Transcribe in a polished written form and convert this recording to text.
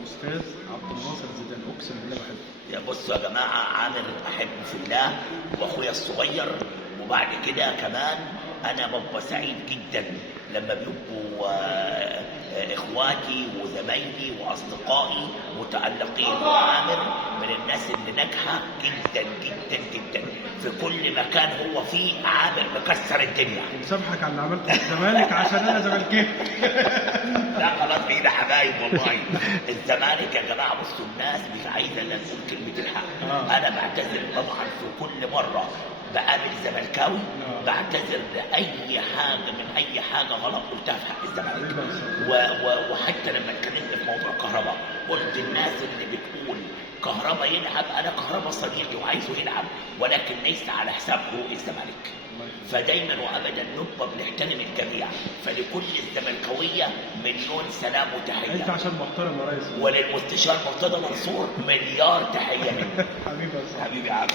الاستاذ عبد الناصر زيدان، اقسم بالله بحبه. يا بصوا يا جماعة، عامر بحبه في الله واخويا الصغير، وبعد كده كمان انا ببقى سعيد جدا لما بيبقوا اخواتي وزمايلي واصدقائي متألقين، وعامر من الناس اللي ناجحة جدا جدا جدا في كل مكان هو فيه. عامر مكسر الدنيا. مسامحك على اللي عملته في الزمالك عشان انا زملكاوي. لا خلاص بقينا حبايب والله. الزمالك يا جماعه، بصوا الناس مش عايزه الا نقول كلمه الحق. انا بعتذر طبعا في كل مره بقابل زملكاوي، بعتذر لاي حاجه من اي حاجه غلط قلتها في حق الزمالك. وحتى لما اتكلمت في موضوع كهرباء قلت الناس اللي بتقول كهرباء يلعب، انا كهرباء صديقي وعايزه يلعب، ولكن ليس على حساب حقوق الزمالك. فدايما وابدا نبقى بنحترم الجميع، فلكل الزملكاويه مليون سلام وتحيه. انت عشان محترم يا ريس. وللمستشار مرتضى منصور مليار تحيه مني. حبيبي يا حبيبي عبد.